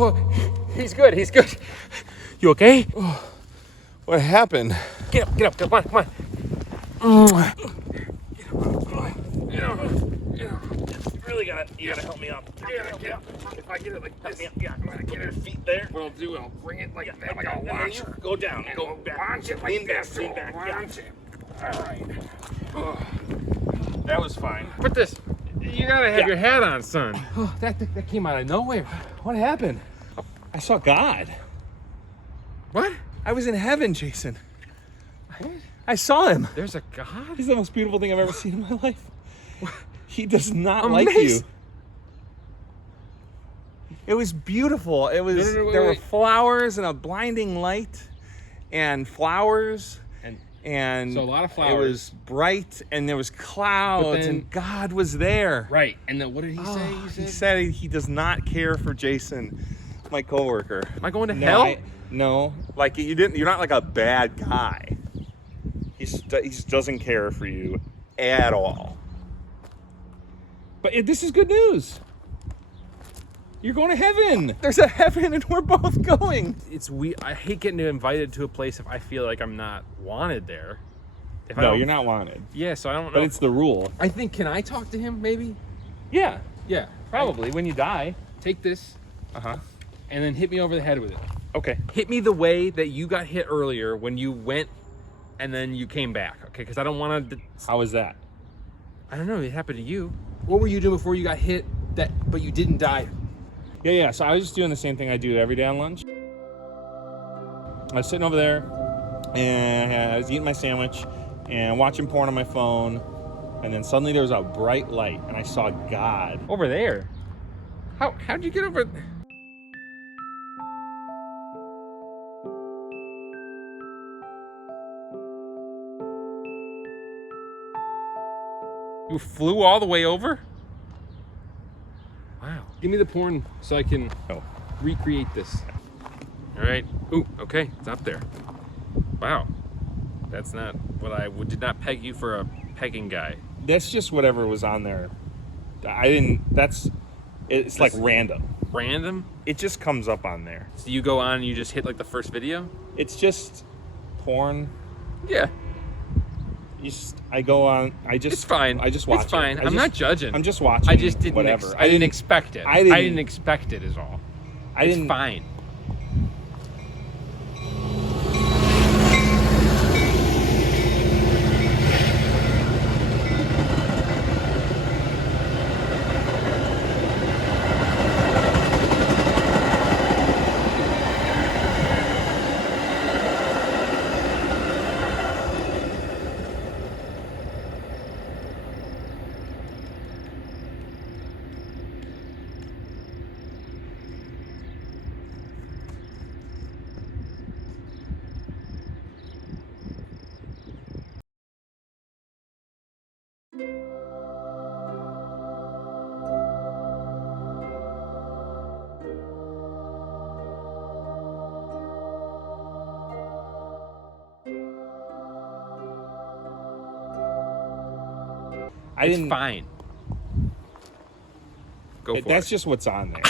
Oh, he's good. He's good. You okay? Oh, what happened? Get up. Come on. Get up. You gotta help me up. Get up. If I get it like this, I'm gonna get your feet there. What I'll do, I'll bring it like that, like I'll And then launch you it. go down. Go back. Launch it like Lean back. this. Lean back. Launch it. All right. That was fine. Put this. You gotta have your hat on, son. Oh, that came out of nowhere. What happened? I saw God. What? I was in heaven, Jason. What? I saw him. There's a God? He's the most beautiful thing I've ever seen in my life. He does not like you. Amazing. It was beautiful. It was No, there were wait. flowers and a blinding light and flowers and So a lot of It flowers. was bright and there was clouds then- and God was there. Right. And then what did he say? Oh, he said he does not care for Jason, my coworker. Am I going to No, hell? no, like you didn't. You're not like a bad guy. He just doesn't care for you at all. But this is good news. You're going to heaven. There's a heaven, and we're both going. It's I hate getting invited to a place if I feel like I'm not wanted there. If I No, don't- you're not wanted. Yeah, so I don't know. But it's the rule. I think, can I talk to him maybe? Yeah, Yeah. probably when you die. Take this Uh-huh. and then hit me over the head with it. Okay. Hit me the way that you got hit earlier when you went and then you came back, okay? Because I don't want to... How was that? I don't know, it happened to you. What were you doing before you got hit but you didn't die? Yeah. So I was just doing the same thing I do every day on lunch. I was sitting over there, and I was eating my sandwich and watching porn on my phone, and then suddenly there was a bright light, and I saw God. Over there? How'd you get over... You flew all the way over? Wow. Give me the porn so I can recreate this. All right. Ooh, okay. It's up there. Wow. That's not what did not peg you for a pegging guy. That's just whatever was on there. It's like random. Random? It just comes up on there. So you go on and you just hit like the first video? It's just porn. Yeah. I go on. It's fine. I just watch It's fine. it. I'm not judging. I'm just watching. I just didn't. Whatever. I didn't expect it. I didn't- I didn't expect it. Is all. It's fine. I didn't. It's fine. Go for it. That's just what's on there.